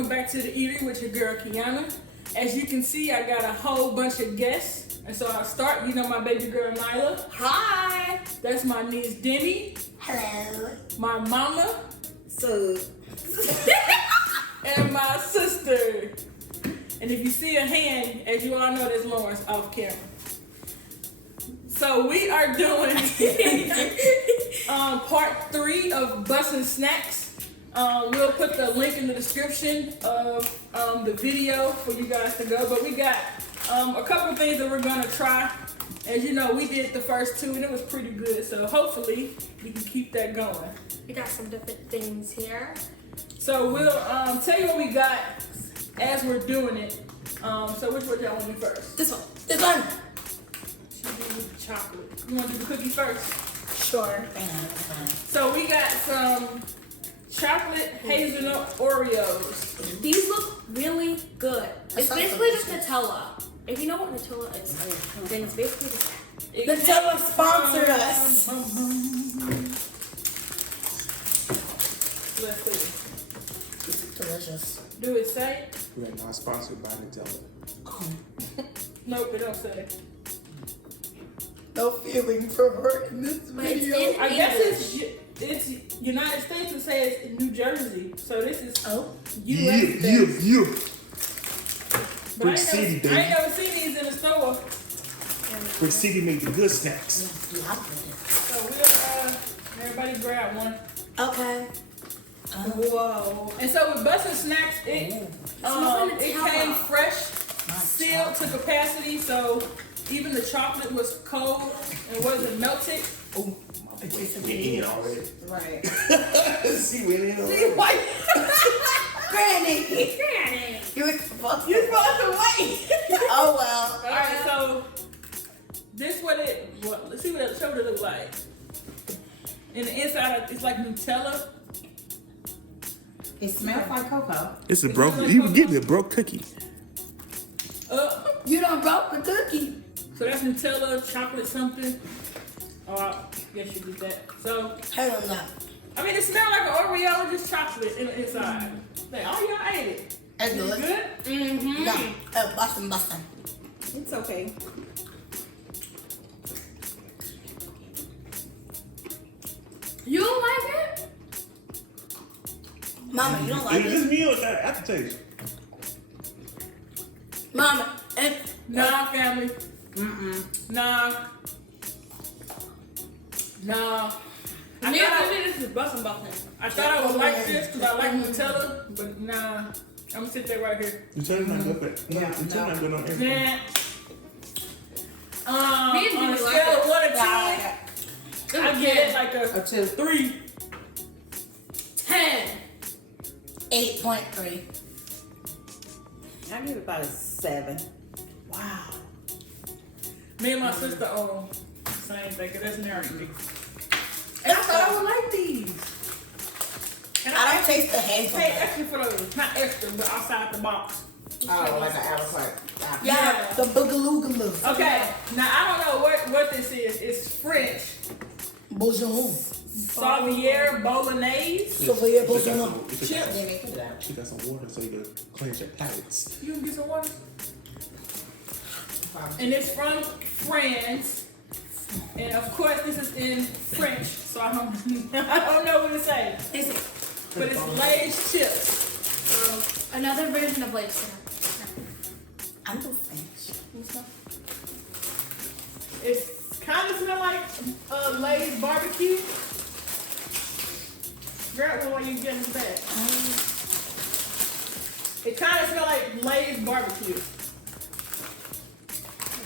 welcome back to the Eatery with your girl Kiana. As you can see, I got a whole bunch of guests. And so I'll start, you know my baby girl Nyla. Hi. That's my niece Demi. Hello. My mama. So. And my sister. And if you see a hand, as you all know, that's Lawrence off camera. So we are doing part 3 of Bussin Snacks. We'll put the link in the description of the video for you guys to go. But we got a couple things that we're gonna try. As you know, we did the first 2 and it was pretty good. So hopefully we can keep that going. We got some different things here. So we'll tell you what we got as we're doing it. So which one y'all want to do first? This one. This one. She do with the chocolate. You want to do the cookies first? Sure. So we got some chocolate hazelnut Oreos. These look really good. It's basically just Nutella. If you know what Nutella is, then it's basically just that. Nutella sponsored us. Let's see. This is delicious. Do it say? We are not sponsored by Nutella. Nope, it don't say. No feelings for her in this video. in I guess it's United States. It says New Jersey. So this is U.S. Yeah. But Brick City, baby. I ain't never seen these in the store. Brick City made the good snacks. So we'll everybody grab one. Okay. Whoa. And so with Bussin Snacks, it came fresh, sealed to capacity, so even the chocolate was cold and wasn't melted. Oh, We're in already. right. See, we're in already. What? Granny. Granny. You were supposed to wait. Oh well. Alright, so this let's see what it look like. In the inside, it's like Nutella. It smells like cocoa. It's a It broke. smells like You cocoa. give me a broke cookie. You done broke the cookie. So that's Nutella, chocolate something. Oh, I guess you did that. So, Hell no. I mean, it smells like an Oreo, just chocolate inside. Like, oh, y'all ate it. That's Is it delicious. good? Mm-hmm. No. Bussin. It's okay. You don't like it? Mama, you don't like Is it? this meal or that aftertaste? Mama, and Nah, family. Mm-mm. Nah. I Me thought and this is Bussin. I thought I would like this because I like Nutella, but nah. I'm gonna sit there right here. Nutella not good, but Yeah, Nutella no. not good on everything. Nah. Me and On a Jimmy scale like of it. 1 to 10, Yeah. I get it like A a 2. 3. 10. 8.3. I give it about a 7. Wow. Me and my sister own the same thing, cause that's narrative. And I thought I would like these. And I don't taste the paid hazelnut. extra for those. Not extra, but outside the box. Oh, like an apple tart. Yeah, the boogaloo. Okay, now I don't know what this is. It's French. Bonjour. Sauvier Bolognese. Sauvier She got Bonjour. some- she got Chips. some- Let me put it out. She got some water so you can cleanse your palates. You can get some water. And it's from France. And of course this is in French, so I don't know what to say. Is it But it's Lay's chips. another version of Lay's? I'm no French. It's kind of smell like Lay's barbecue. Grab one while you get into that. It kind of smell like Lay's barbecue.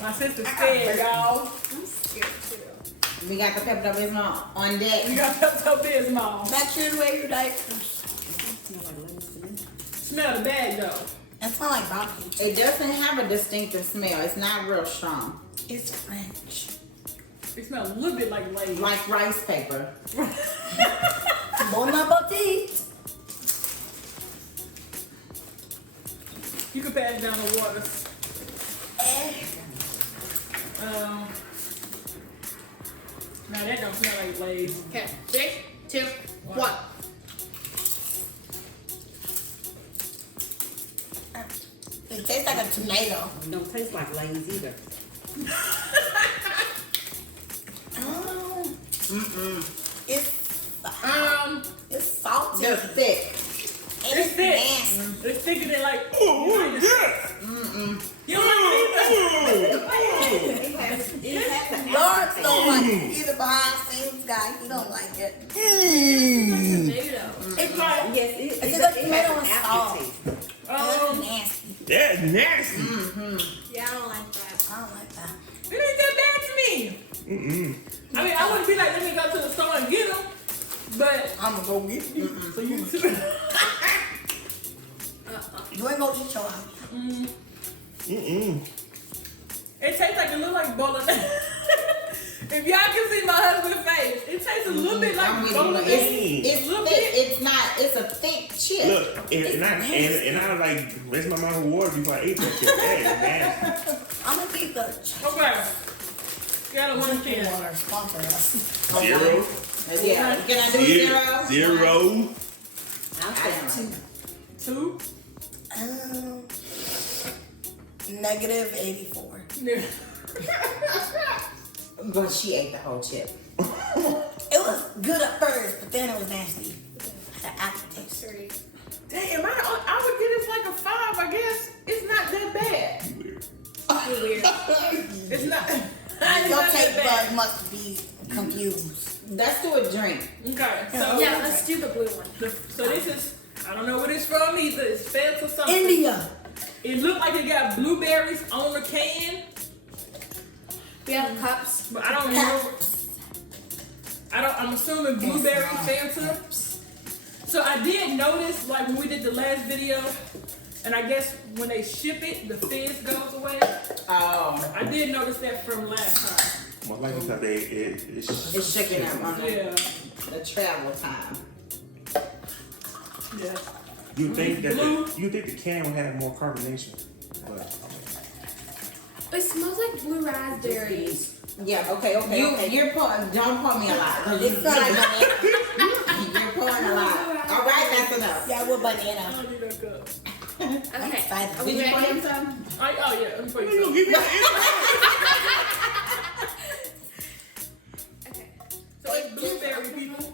My sister's scared, y'all. I'm scared too. We got the Pepto Bismol on deck. We got Pepto Bismol. Make sure to wear your diapers. Smell the bag though. That smell like barbecue. It doesn't have a distinctive smell. It's not real strong. It's French. It smells a little bit like Lay's. Like rice paper. Bon appetit. You can pass down the water. Now that don't smell like Lay's. Okay, 3, 2, 1. It tastes like a tomato. It don't taste like Lay's either. It's salty. They're thick. And It's thick. nasty. It's thicker than like. Oh, yeah. You don't It has an Lawrence don't like it. He's a behind scenes guy. He don't like it. Tomato. It's like. Yes, It's like tomato and an salt. aftertaste. It's nasty. That's nasty. Yeah, I don't like that. I don't like that. It ain't that bad to me. I mean, I wouldn't be like, let me go to the store and get them. But I'm gonna go get it. so you too. You ain't gonna eat your house. It tastes like a little like bolognese. If y'all can see my husband's face, it tastes a little bit like I'm with you. bolognese. It's Little thick. bit. It's not. It's a thick chip. Look, and I like rest my mouth with water before I ate that shit. That is nasty. I'm gonna keep the Okay. Got a 1 drinking can. water sponsor us. Zero. Yeah. Can I do zero? Zero. I'll say two. 2. Negative 84. But she ate the whole chip. It was good at first, but then it was nasty. The aftertaste. Damn, I would give this like a 5, I guess. It's not that bad. Weird. You're weird. It's not. It's Your not taste that bud bad. must be confused. Let's do a drink. Okay, so Yeah, let's do the blue one. so this is, I don't know what it's from either. It's fed or something. India. It looked like it got blueberries on the can, We have cups. but I don't know. I'm assuming blueberry Fanta. So I did notice, like when we did the last video, and I guess when they ship it, the fizz goes away. Oh, I did notice that from last time. Most likely because it's shaking up on Yeah, the travel time. yeah. you think that Blue. you think the can would have more carbonation, but It smells like blue raspberries. Yeah. Okay. You're pouring. Don't pour me a lot. It's like You're pouring a lot. All right, that's enough. yeah, with I banana. don't need that cup. Okay. excited. Are Did we you pour ready? him some? Oh yeah, let me put you you gonna give me that? Okay. So it's blueberry, people.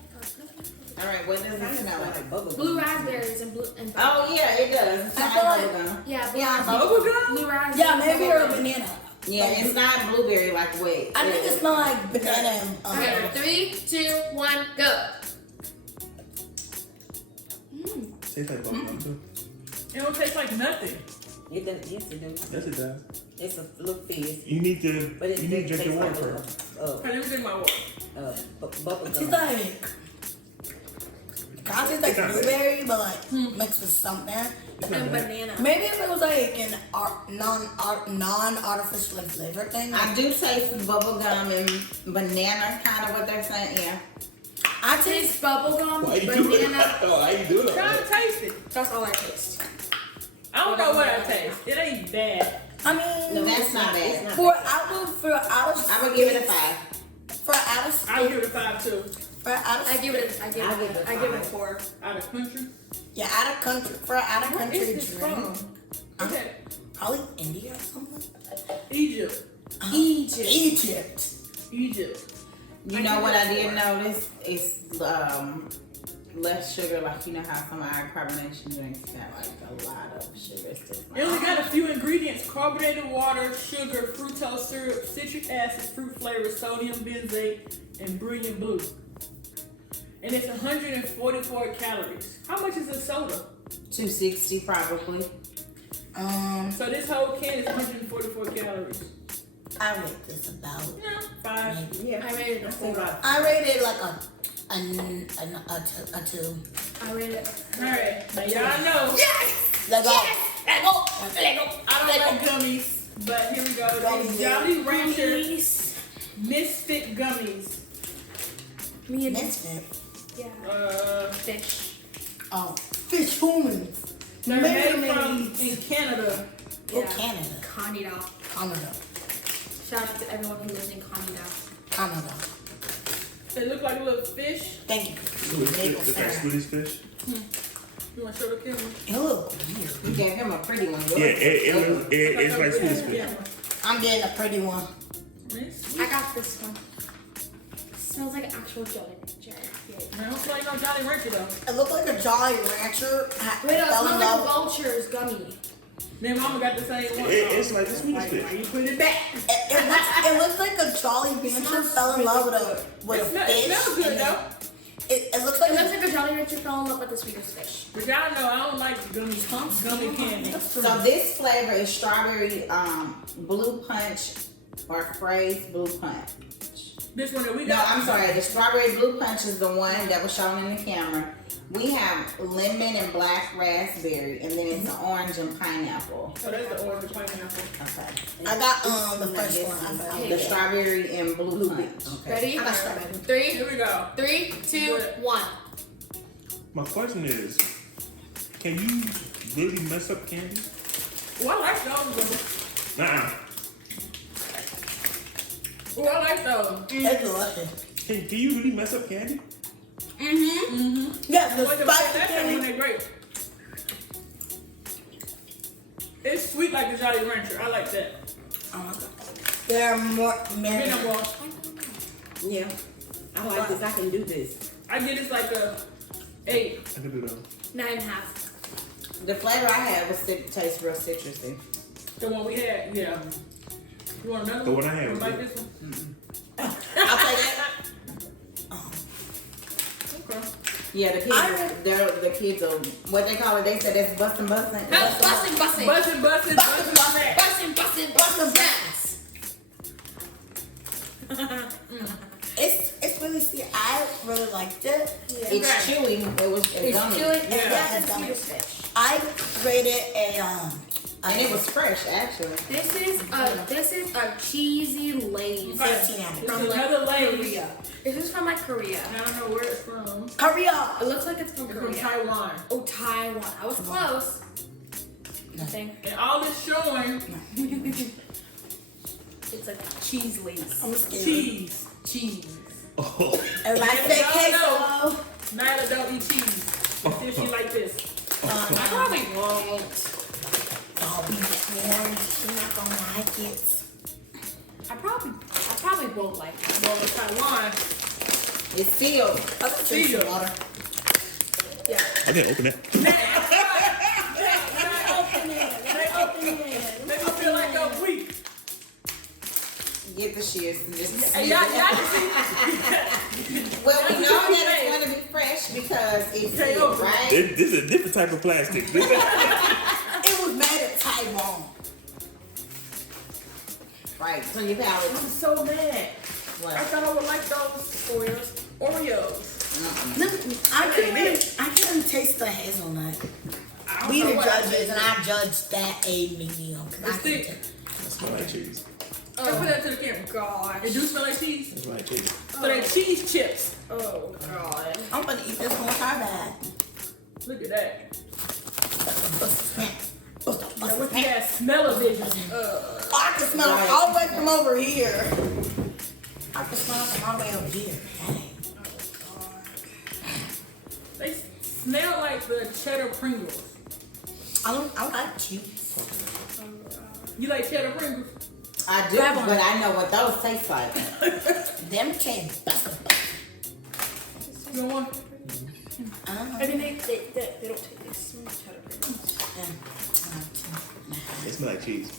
All right. What does it smell like? Blue raspberries and blue and Oh yeah, it does. It's I not feel like- bubblegum. yeah, blue Yeah, raspberries. Bubblegum? Blue raspberries. Yeah, maybe or a bubblegum. banana. Yeah, it's not blueberry like wet. I think it smells like banana and Okay, 3, 2, 1, go. Tastes like bubblegum too. It don't taste like nothing. It does. Yes, it does. Yes, it does. It's a little fizz, You need to but it you need to drink tastes your water like first. Okay, let me drink my water. bubble It's gum. like kind of tastes like blueberry, but like mixed with something. And banana. Maybe if it was like an non-artificial like flavor thing. I do taste bubblegum and banana, kind of what they're saying. Yeah. I taste Taste bubblegum, Why you doing banana. that? Why you doing Try that? to taste it. That's all I taste. I don't know what I taste. It ain't bad. I mean, No, that's not bad. for out of I'm gonna give it a 5. For out of I'll give it a 5 too. for out of I give it I'll give it a I give it five. 4. Out of country. yeah, out of country for out of Where country is this drink. from? Okay. Probably India or something. Egypt. Egypt. Egypt. You know what I did notice? It's less sugar. Like you know how some of our carbonation drinks got like a lot of sugar. It's just It only got a few ingredients: carbonated water, sugar, fructose syrup, citric acid, fruit flavor, sodium benzoate, and brilliant blue. And it's 144 calories. How much is a soda? 260 probably. So this whole can is 144 calories. I rate this about. 5. Yeah. I rated it a 4. I rated like a 2. I rated it. Alright, now y'all know Let go. I don't like gummies, but here we go. These Jolly Rancher Misfit Gummies. Me and Misfit. yeah. Fish. Oh, fish humans. They're made Mayonnaise. from in Canada. Oh, Canada. Canada. Canada. Shout out to everyone who lives in Canada. Canada. They look like a little fish. Thank you. Is that Swedish fish? You want to show the camera? It look weird. You gave him a pretty one. Yeah, it's like food spit. I'm getting a pretty one. I got this one. Smells like actual Jolly Rancher. Man, don't feel like no Jolly Rancher though. It looked like a Jolly Rancher. Wait, no, it fell in smells love- like Vulture's gummy. Me and Mama got the same one. It's like this food Why spit. you put it back? It looks like a Jolly Rancher fell in love with a It fish. smells good and then- though. It looks It like looks like a Jolly Rancher fell in love with the sweetest fish. But y'all know I don't like gummy candy. So this flavor is strawberry blue punch or phrase blue punch. This one that we No, got. I'm sorry. The strawberry blue punch is the one that was shown in the camera. We have lemon and black raspberry, and then it's an orange and pineapple. Oh, that's the orange and pineapple. Okay. I got the first one. The strawberry and blue punch. Ready? I got strawberry. Here we go. 3, 2, 1. My question is, can you really mess up candy? Oh, I like those. Nah. Oh, I like those. It's delicious. Can you really mess up candy? Yes, the That's spicy when candy. they're great. It's sweet like the Jolly Rancher. I like that. Oh my god. They're more Get marinated. them all. Yeah. I like this. I can do this. I get this like a 8. I can do that. 9.5. The flavor I had was tastes real citrusy. The one we had, yeah. You want another The one? one I had You was like good. this one? I'll take it. Okay. Yeah, the kids are what they call it. They said it's bussin'. Bussin'. Bussin'. It's really sweet. I really liked it. It's chewy. It's gummy. Yeah, it's gummy. I rated And it was fresh, actually. This is a cheesy Lay's. 15 out of This 10. is another Lay's. Korea. This is from like Korea. I don't know where it's from. Korea. It looks like it's from It's from Korea. Taiwan. Oh, Taiwan. I was close. Nothing. And all this showing It's like cheese Lay's. I'm scared. cheese. Oh. Everybody say Y'all queso. Nyla don't eat cheese. See if she like this. I probably won't. I'll be warned. She's not gonna like it. I probably won't like it. Well, in Taiwan, It's sealed. I'll drink some water. Yeah. I didn't open it. make me feel like I'm weak. Get the shits and just. Hey, y'all can see. Well, we know that it's going to be fresh because it's sealed, right? This is a different type of plastic. It was made in Taiwan. Right. So you have I'm so mad. what? I thought I would like those Oreos. I couldn't taste the hazelnut. We the judges, and I judged that a medium. It's I couldn't thick. taste- It smells like cheese. Put that to the camera. Gosh. It do smell like cheese. It smells like cheese. So they're cheese chips. Oh god. I'm gonna eat this one bad. Look at that. Now, Now, what's that smell-o-vision? I can smell it all the way from over here. I can smell it from all the way over here. They smell like the cheddar Pringles. I like cheese. You like cheddar Pringles? I do, Grab one. but I know what those taste like. Them came back. You want one? I mean, they don't take this smell cheddar Pringles. It smells like cheese.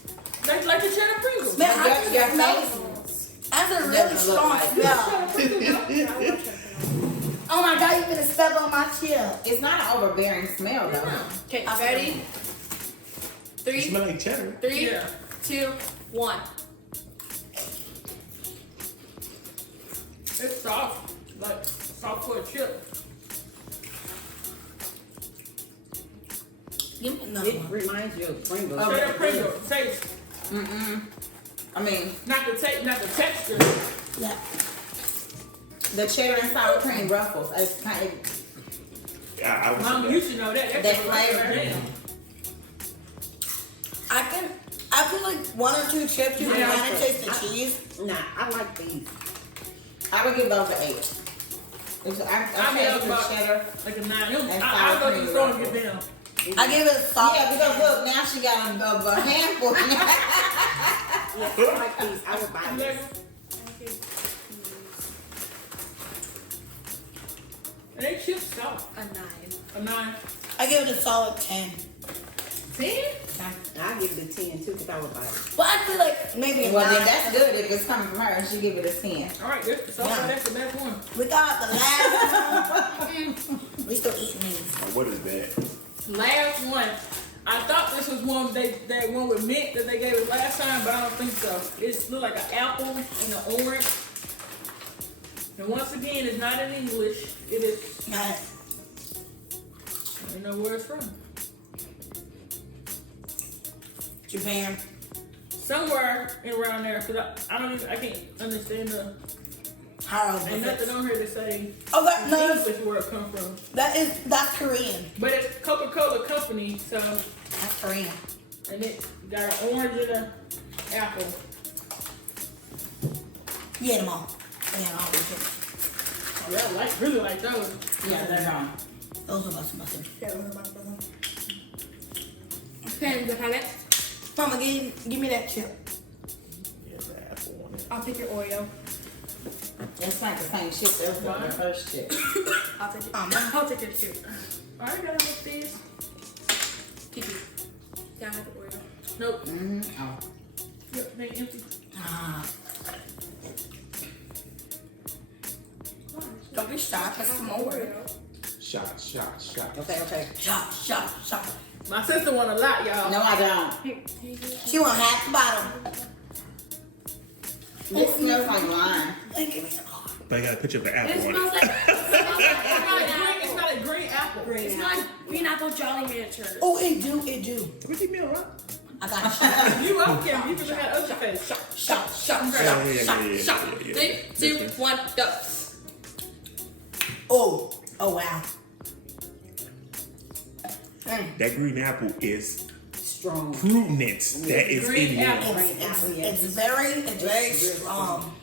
That's like the cheddar Pringles. Man, I Your can smell face- it. That's a really Doesn't look strong like it. smell. Oh my god, you finna step on my chip. It's not an overbearing smell, though. Okay, I ready? It 3, smells like cheddar. 3, Yeah. 2, 1. It's soft. Like soft for a chip. Give me another It one. reminds you of Pringles. Cheddar Pringles. Taste. I mean, Not the texture. Yeah. the cheddar and sour cream ruffles. It's kind of I was Mom, you should know that. That That's flavor. I feel like one or two chips you can Yeah. kind of taste the cheese. Nah, I like these. I would give those an 8. I I can't give do about cheddar. like a 9. That's I'll go to the sour store and cream. get them. I give it a solid. Yeah, because look, now she got a handful. Yeah, I like these. I would buy this. And they chips soft. A 9. A 9. I give it a solid 10. 10? I give it a 10 too because I would buy it. But I feel like maybe a Well, 9. then that's good if it's coming from her. She give it a 10. All right, so far that's the best one. We got the last one. We still eating these. What is that? Last one. I thought this was one that one with mint that they gave us last time, but I don't think so. It look like an apple and an orange. And once again, it's not in English. It is. Got it. I don't know where it's from. Japan. Somewhere around there, cause I can't understand the. Harold. Ain't nothing on here to say Oh, that, no, English where it come from. that's Korean. But it's Coca-Cola Company, so That's Korean. and it got an orange and an apple. You ate them all. Yeah, all of them. Oh, yeah, I really like those. Yeah, they're gone. Those are bussin'. Okay, the palette. Mama, give me that chip. Yeah, the apple on it. I'll pick your Oreo. It's like the same shit that was the first chip. I'll take it. Man. I'll take it too. All right, gotta make these. Kiki. Yeah, I have the Oreo. Nope. Mm-hmm. Oh. Yep, they empty. Ah. Don't be shy. Take some more. Shot. Okay. Shot. My sister want a lot, y'all. No, I don't. She want half the bottle. This smells like lime. Hey, give me some more. But I got a picture of the It apple on smells it. like It's not a green apple. It's not green apple Jolly Ranchers. Oh, it do. What do you mean, right? I got you. You up, Kim? You can look at other face. Shot. Yeah. 3, 2, 1, go. Oh wow. That green apple is Strong. fruitness that is Green in there. apple. It's very strong.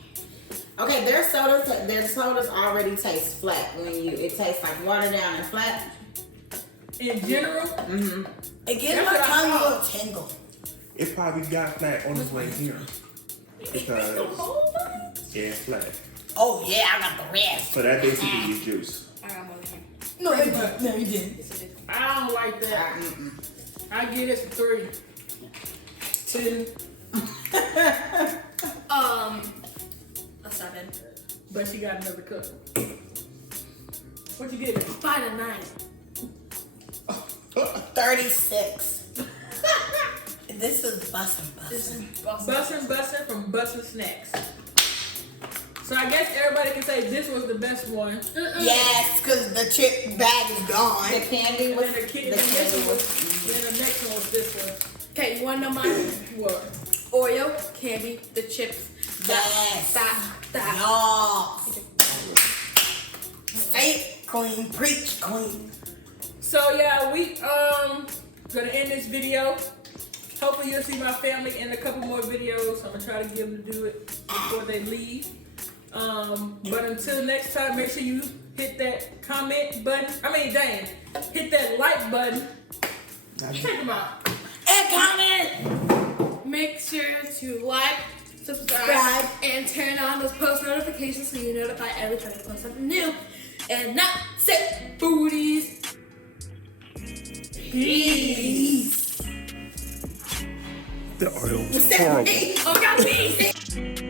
Okay, their sodas already taste flat it tastes like watered down and flat. In general, It gives That's my what I tongue a thought. little tingle. It probably got flat on its way here. Because, yeah, it's flat. Oh yeah, I got the rest. So that basically is juice. I got more than you. No, it didn't. No, you didn't. I don't like that. I give this a 3. 2. A 7. But she got another cup. What you get? 5 and 9. 36. This is bussin'. This is Bussin' from Bussin' Snacks. So I guess everybody can say this was the best one. Yes, because the chip bag is gone. The candy And was then the next one was this one. Okay, you wanna know mine? What? Oreo, candy, the chips. Yes. That. Y'all. Say it, queen. Preach, queen. So yeah, we gonna end this video. Hopefully you'll see my family in a couple more videos. I'm gonna try to get them to do it before they leave. But until next time, make sure you hit that comment button. Hit that like button. Check them out. And comment. Make sure to like, subscribe, and turn on those post notifications so you're notified every time I post something new. And that's it, booties. Peace. The Oreo was horrible. Oh, got me.